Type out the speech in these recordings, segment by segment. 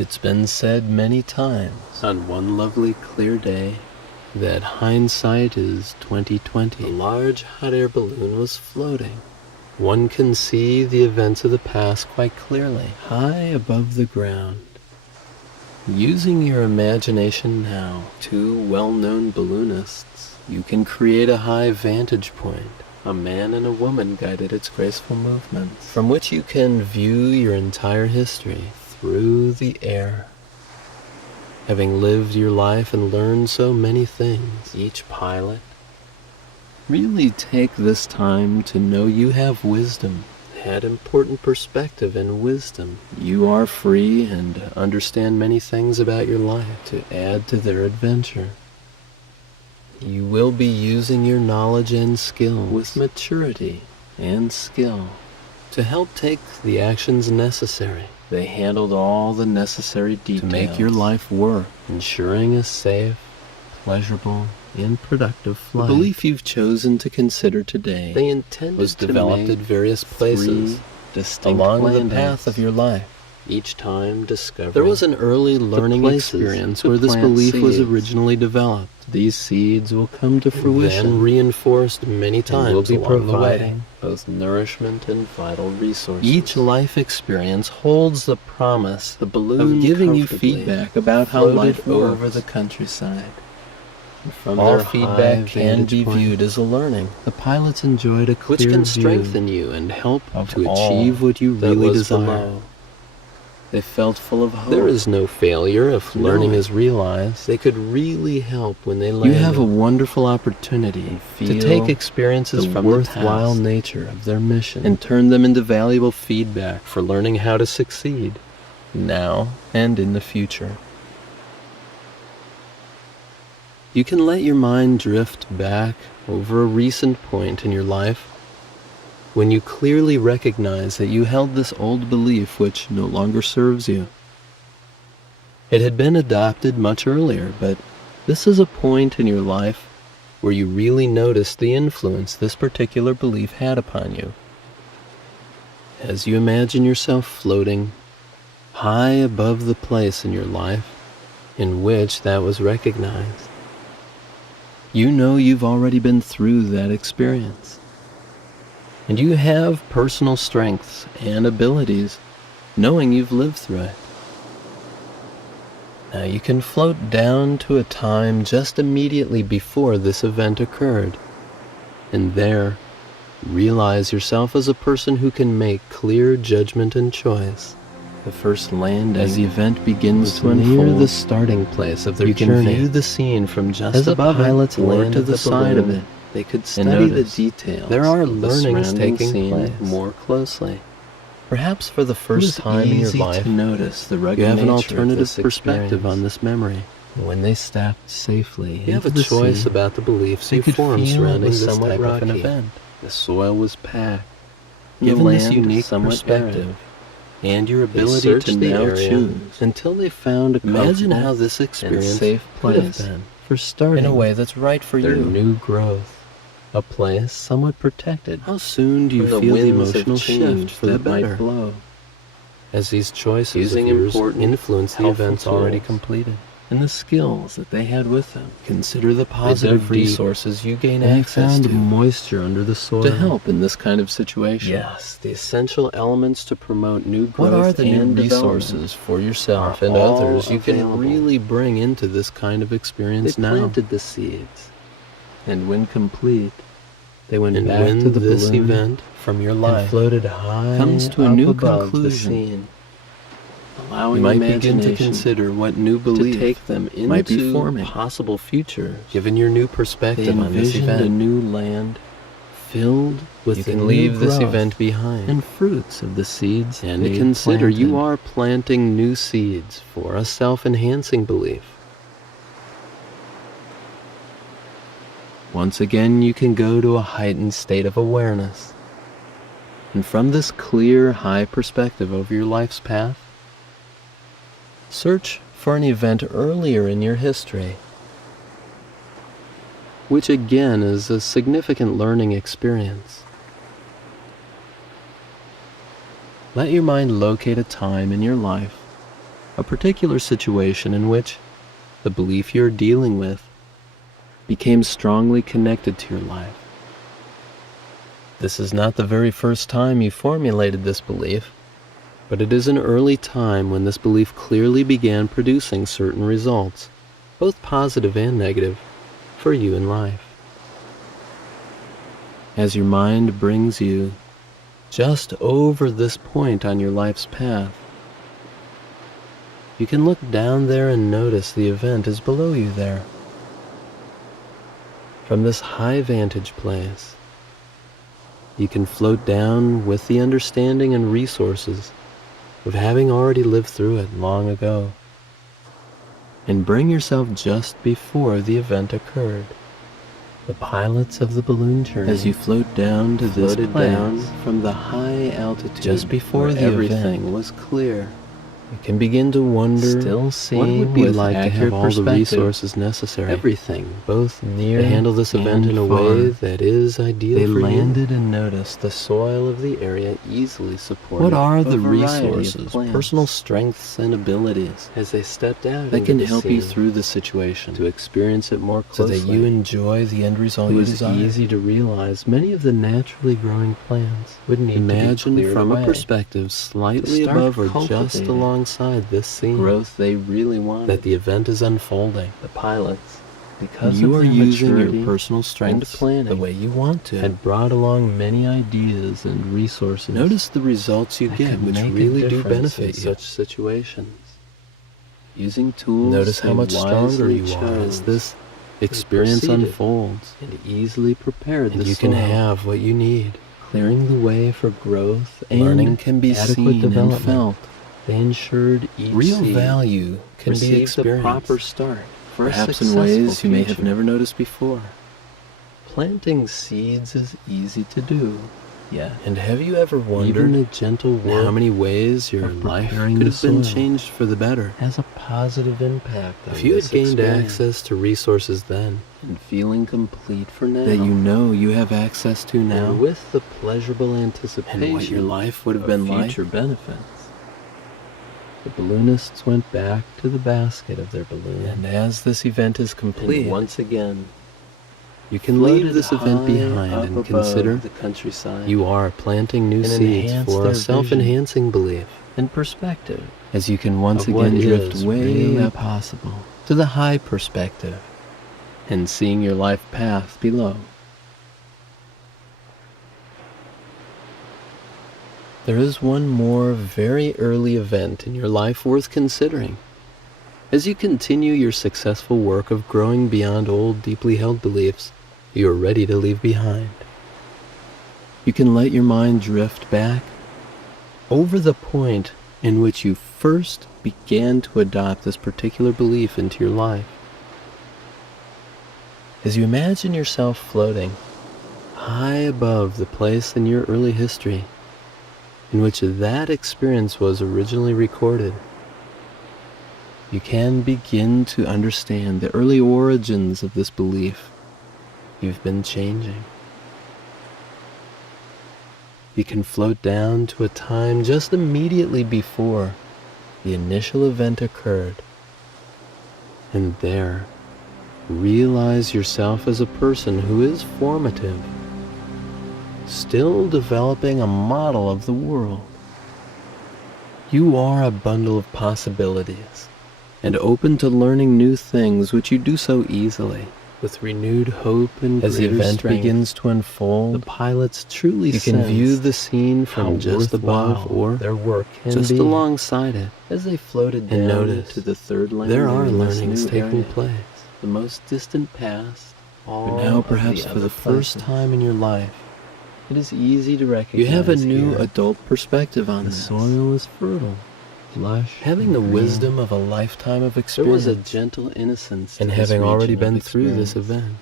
It's been said many times on one lovely clear day that hindsight is 20/20. A large hot air balloon was floating. One can see the events of the past quite clearly, high above the ground. Using your imagination now, two well-known balloonists, you can create a high vantage point. A man and a woman guided its graceful movements, from which you can view your entire history through the air. Having lived your life and learned so many things, each pilot, really take this time to know you have wisdom, had important perspective and wisdom. You are free and understand many things about your life to add to their adventure. You will be using your knowledge and skill with maturity and skill to help take the actions necessary. They handled all the necessary details to make your life work, ensuring a safe, pleasurable, and productive flight. The belief you've chosen to consider today they intended was developed at various places along the path of your life. Each time discovering there was an early learning experience where this belief was originally developed. These seeds will come to fruition, then reinforced many times, will be providing both nourishment and vital resources. Each life experience holds the promise, the balloon of giving you feedback about how life works over the countryside. From all feedback can be viewed as a learning. The pilots enjoyed a clear which can strengthen you and help to achieve what you really desire. They felt full of hope. There is no failure if learning is realized. They could really help when they learn. You have a wonderful opportunity to take experiences from the worthwhile nature of their mission and turn them into valuable feedback for learning how to succeed now and in the future. You can let your mind drift back over a recent point in your life when you clearly recognize that you held this old belief which no longer serves you. It had been adopted much earlier, but this is a point in your life where you really notice the influence this particular belief had upon you. As you imagine yourself floating high above the place in your life in which that was recognized, you know you've already been through that experience. And you have personal strengths and abilities, knowing you've lived through it. Now you can float down to a time just immediately before this event occurred, and there realize yourself as a person who can make clear judgment and choice. The first landing, as the event begins to unfold, near the starting place of their journey. You can view the scene from just above it or to the side of it. They could study the details. There are learnings taking place more closely. Perhaps for the first time in your life, you have an alternative perspective on this memory. When they stepped safely, you have a choice about the beliefs you formed surrounding this type of an event. The soil was packed. Given this unique perspective and your ability to now choose until they found a imagine how this experience could have been for starting in a way that's right for you. New growth. A place somewhat protected. How soon do you feel the emotional shift for the better blow? As these choices of yours influence the events already completed and the skills that they had with them. Consider the positive resources you gain access to. Moisture under the soil to help in this kind of situation. Yes, the essential elements to promote new growth. What are the new resources for yourself and others you can really bring into this kind of experience now? They planted the seeds. And when complete, they went back to the this event from your life and floated high comes to a new conclusion, allowing you might begin to consider what new belief to take them into might be forming possible futures. Given your new perspective on this event, a new land filled with you can leave this event behind and fruits of the seeds and to consider you are planting new seeds for a self-enhancing belief. Once again, you can go to a heightened state of awareness. And from this clear, high perspective over your life's path, search for an event earlier in your history, which again is a significant learning experience. Let your mind locate a time in your life a particular situation in which the belief you're dealing with became strongly connected to your life. This is not the very first time you formulated this belief, but it is an early time when this belief clearly began producing certain results, both positive and negative, for you in life. As your mind brings you just over this point on your life's path, you can look down there and notice the event is below you there. From this high vantage place, you can float down with the understanding and resources of having already lived through it long ago, and bring yourself just before the event occurred. The pilots of the balloon journey, as you float down to this place from the high altitude, just before the everything was clear, you can begin to wonder still seeing what it would be like to have all the resources necessary, everything, both near to handle this event in a way that is ideal for you. They landed and noticed the soil of the area easily supported. What are the resources, personal strengths, and abilities as they stepped out that can help you through the situation to experience it more closely, so that you enjoy the end result you desire? It was easy to realize many of the naturally growing plants would need to be cleared from away, a perspective slightly above or just alongside this scene growth they really want, that the event is unfolding. The pilots, because you are using your personal strengths planning the way you want to, had brought along many ideas and resources. Notice the results you get, which really do benefit you in such situations. Using tools, notice how much stronger you are as this experience unfolds, and easily prepared the soil. You can have what you need, clearing the way for growth, and learning can be seen and felt. They ensured each real value can be experienced, the proper start for perhaps in ways you may have never noticed before. Planting seeds is easy to do, yeah. And have you ever wondered, even a gentle work, how many ways your life could have been changed for the better? Has a positive impact on if you had gained access to resources then, and feeling complete for now, that you know you have access to now, and with the pleasurable anticipation and what your life would have been like, future benefits. The balloonists went back to the basket of their balloon, and as this event is complete, once again, you can leave this event behind and consider the countryside. You are planting new seeds for a self-enhancing belief and perspective, as you can once again drift way up possible to the high perspective and seeing your life path below. There is one more very early event in your life worth considering. As you continue your successful work of growing beyond old, deeply held beliefs you are ready to leave behind, you can let your mind drift back over the point in which you first began to adopt this particular belief into your life. As you imagine yourself floating high above the place in your early history in which that experience was originally recorded, you can begin to understand the early origins of this belief you've been changing. You can float down to a time just immediately before the initial event occurred, and there realize yourself as a person who is formative, still developing a model of the world. You are a bundle of possibilities, and open to learning new things which you do so easily, with renewed hope and as the event strength begins to unfold. The pilots truly you can view the scene from just above or their work just alongside it as they floated down and notice to the third landing. There are learnings taking place. The most distant past, but now perhaps for the first time in your life, it is easy to recognize you have a new adult perspective on this. The soil is fertile, lush, having the wisdom of a lifetime of experience. There was a gentle innocence, and having already been through this event,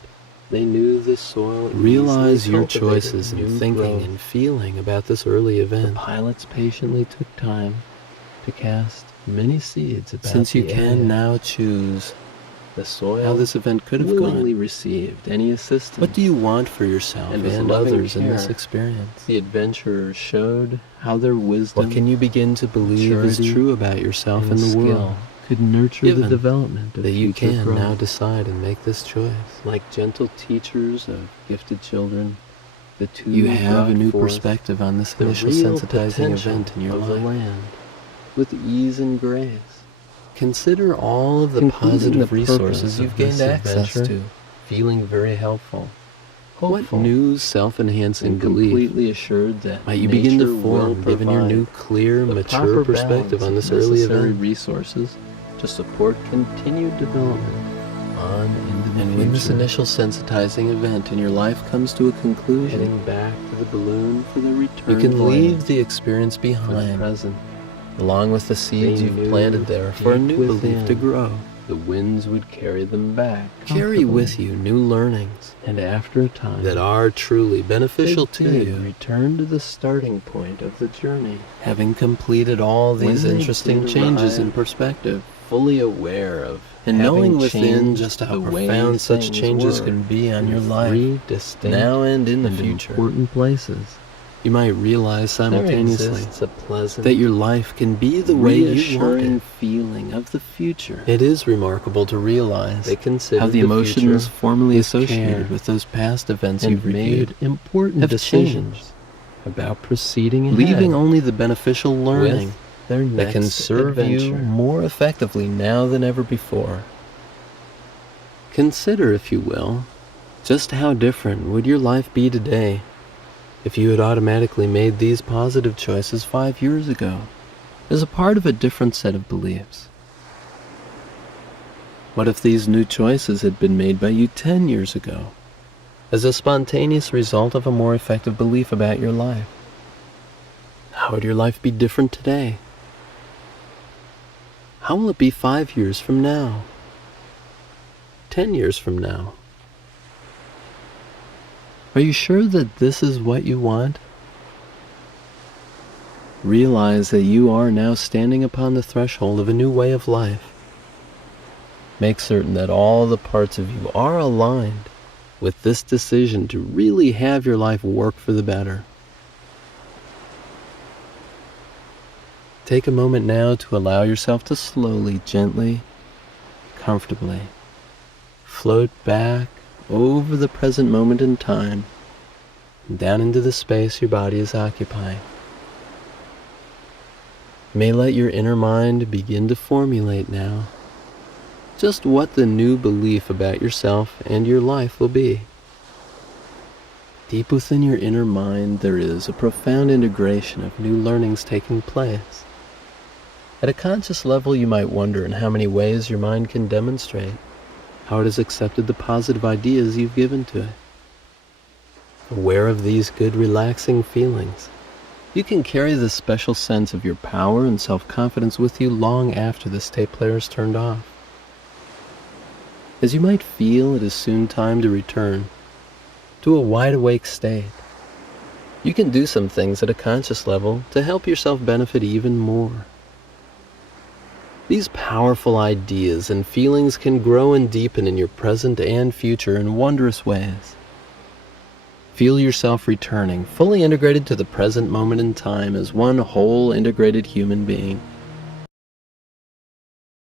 they knew the soil. Realize your choices in thinking and feeling about this early event. The pilots patiently took time to cast many seeds about since you can now choose the soil, how this event could have willingly received any assistance. What do you want for yourself and others in this experience? The adventurers showed how their wisdom, what can you begin to believe is true about yourself and the world, could nurture the development of that you can growth. Now decide and make this choice. Like gentle teachers of gifted children, the two you have a new perspective on this initial sensitizing event in your life. Land, with ease and grace. Consider all of the positive resources you've gained access to, feeling very helpful. What new self-enhancing belief, completely assured that might you begin to form, given your new, clear, mature perspective on this early event? Resources to support continued development on into the future. When this initial sensitizing event in your life comes to a conclusion, heading back to the balloon for the return, you can leave the experience behind, the present, along with the seeds you've planted there for a new belief to grow. The winds would carry them back. Carry with you new learnings, and after a time, that are truly beneficial to you. Return to the starting point of the journey, having completed all these interesting changes in perspective, fully aware of and knowing within just how profound such changes can be on your life, now and in the future. Important places. You might realize simultaneously that your life can be the way you want it. Feeling of the future. It is remarkable to realize how the emotions formerly associated with those past events you've made important decisions about proceeding ahead, leaving only the beneficial learning that can serve you more effectively now than ever before. Consider, if you will, just how different would your life be today if you had automatically made these positive choices 5 years ago, as a part of a different set of beliefs? What if these new choices had been made by you 10 years ago, as a spontaneous result of a more effective belief about your life? How would your life be different today? How will it be 5 years from now? 10 years from now? Are you sure that this is what you want? Realize that you are now standing upon the threshold of a new way of life. Make certain that all the parts of you are aligned with this decision to really have your life work for the better. Take a moment now to allow yourself to slowly, gently, comfortably float back over the present moment in time, and down into the space your body is occupying. You may let your inner mind begin to formulate now just what the new belief about yourself and your life will be. Deep within your inner mind, there is a profound integration of new learnings taking place. At a conscious level, you might wonder in how many ways your mind can demonstrate how it has accepted the positive ideas you've given to it. Aware of these good, relaxing feelings, you can carry this special sense of your power and self-confidence with you long after this tape player is turned off. As you might feel it is soon time to return to a wide-awake state, you can do some things at a conscious level to help yourself benefit even more. These powerful ideas and feelings can grow and deepen in your present and future in wondrous ways. Feel yourself returning, fully integrated to the present moment in time as one whole integrated human being.